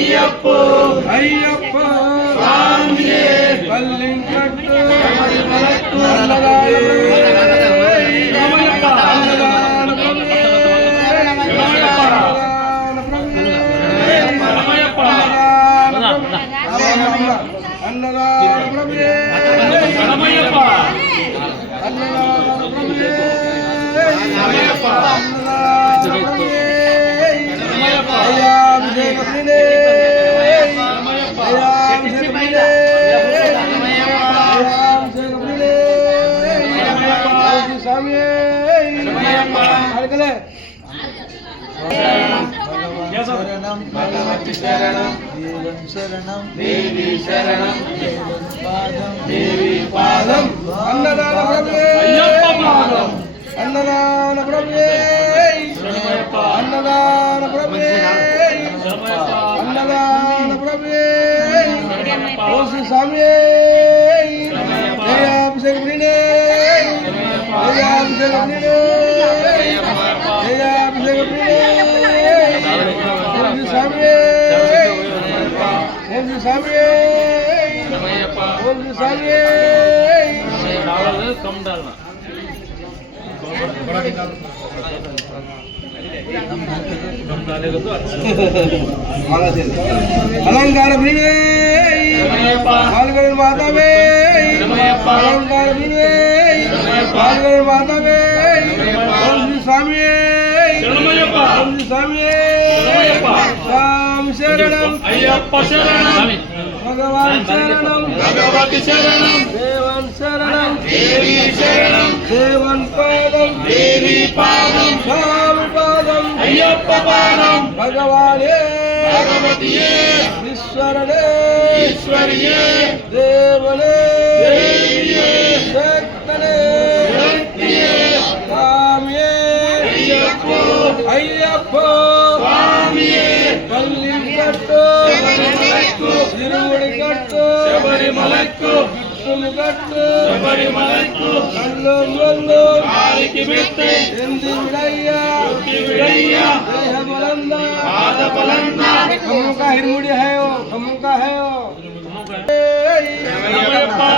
ஐயப்போ ஐயப்போ சுவாமியே கல்லிங்கட்டு மலக்கு शरणं भगवति शरणं देवं शरणं देवी शरणं पादं देवी पादं अन्नदान प्रभुवे अय्यप्पा पादं अन्नदान प्रभुवे अन्नदान प्रभुवे अन्नदान प्रभुवे ओम श्री स्वामी जयाभिषेक प्रिणे जयाभिषेक प्रिणे जयाभिषेक प्रिणे स्वामी ओम स्वामी ओम स्वामी कम डालना कम डालेगा तो अच्छा अलंकार प्रिय पालगढ़ माता में अलंकार प्रिय पालगढ़ माता में ओम श्री स्वामी ओम श्री स्वामी राम शरणम अय्यप्पा शरणम भगवान शरणम भगवति शरणम देवन शरणम देवी शरणम देवन पादम देवी पादम स्वामी पादम अय्यप्पा पादम भगवाने भगवतिये ईश्वरने ईश्वरिये देवने देविये शक्तने शक्तिये स्वामिये अय्यप्पो अय्यप्पो स्वामिये कल्लिकट्टु शबरिमलक्कु तिरुवडिकट्टु शबरिमलक्कु गुट्टुलुकट्टु शबरिमलक्कु कल्लुंगल्लु कालिकी मेट्टे एंदी विडय्य उक्की विडय्य देह बलंद पाद बलंद खम्मुका हिरमुड़ी है वो खम्मुका है वो अय्यप्पा